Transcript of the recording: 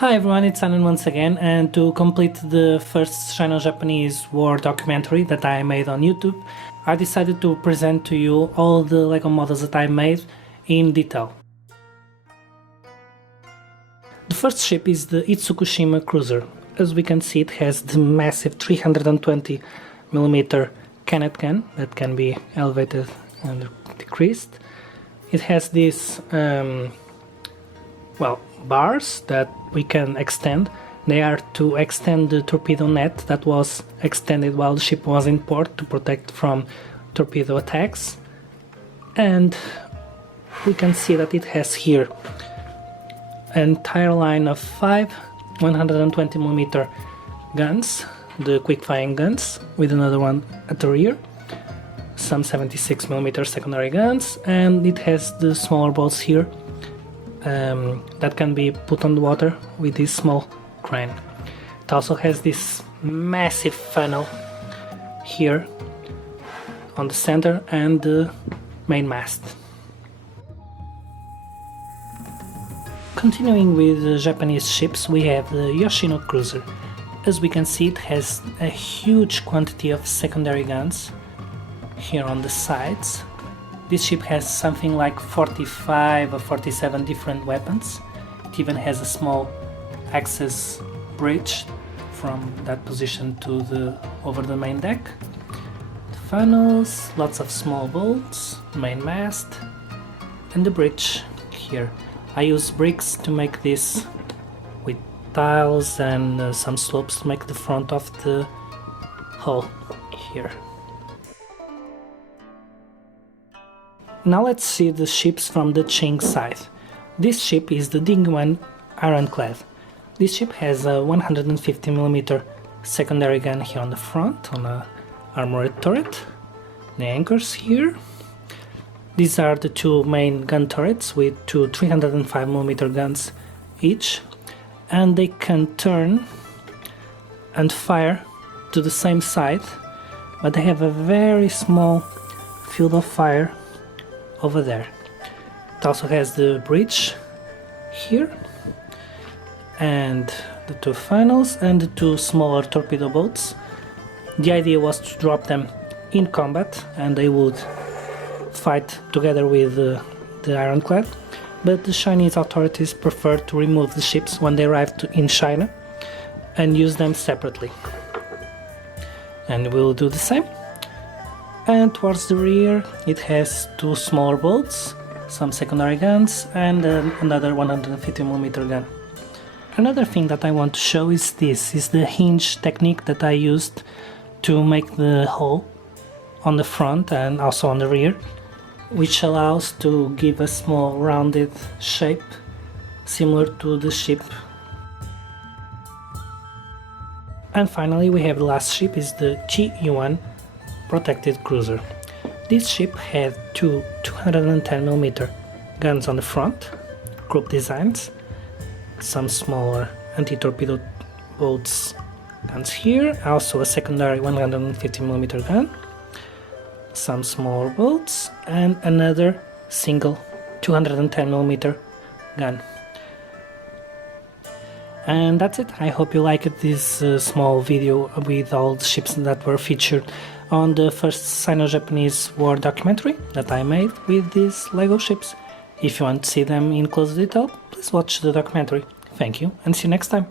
Hi everyone, it's Anan once again, and to complete the First Sino-Japanese War Documentary that I made on YouTube, I decided to present to you all the LEGO models that I made in detail. The first ship is the Itsukushima cruiser. As we can see, it has the massive 320mm cannon gun that can be elevated and decreased. It has these bars that we can extend. They are to extend the torpedo net that was extended while the ship was in port to protect from torpedo attacks. And we can see that it has here an entire line of 5 120mm guns, the quick-firing guns, with another one at the rear, some 76mm secondary guns, and it has the smaller boats here that can be put on the water with this small crane. It also has this massive funnel here on the center and the main mast. Continuing with the Japanese ships, we have the Yoshino cruiser. As we can see, it has a huge quantity of secondary guns here on the sides. This ship has something like 45 or 47 different weapons. It even has a small access bridge from that position to over the main deck. The funnels, lots of small bolts, main mast, and the bridge here. I use bricks to make this with tiles and some slopes to make the front of the hull here. Now let's see the ships from the Qing side. This ship is the Dingman Ironclad. This ship has a 150mm secondary gun here on the front, on an armored turret. The anchors here. These are the two main gun turrets with two 305mm guns each, and they can turn and fire to the same side, but they have a very small field of fire over there. It also has the bridge here and the two funnels and the two smaller torpedo boats. The idea was to drop them in combat and they would fight together with the Ironclad, but the Chinese authorities preferred to remove the ships when they arrived in China and use them separately. And we'll do the same. And towards the rear it has two smaller boats, some secondary guns, and another 150mm gun. Another thing that I want to show is the hinge technique that I used to make the hull on the front and also on the rear, which allows to give a small rounded shape similar to the ship. And finally we have the last ship, is the Geon protected cruiser. This ship had two 210mm guns on the front, group designs, some smaller anti-torpedo boats guns here, also a secondary 150mm gun, some smaller boats, and another single 210mm gun. And that's it. I hope you liked this small video with all the ships that were featured on the First Sino-Japanese War Documentary that I made with these LEGO ships. If you want to see them in close detail, please watch the documentary. Thank you and see you next time.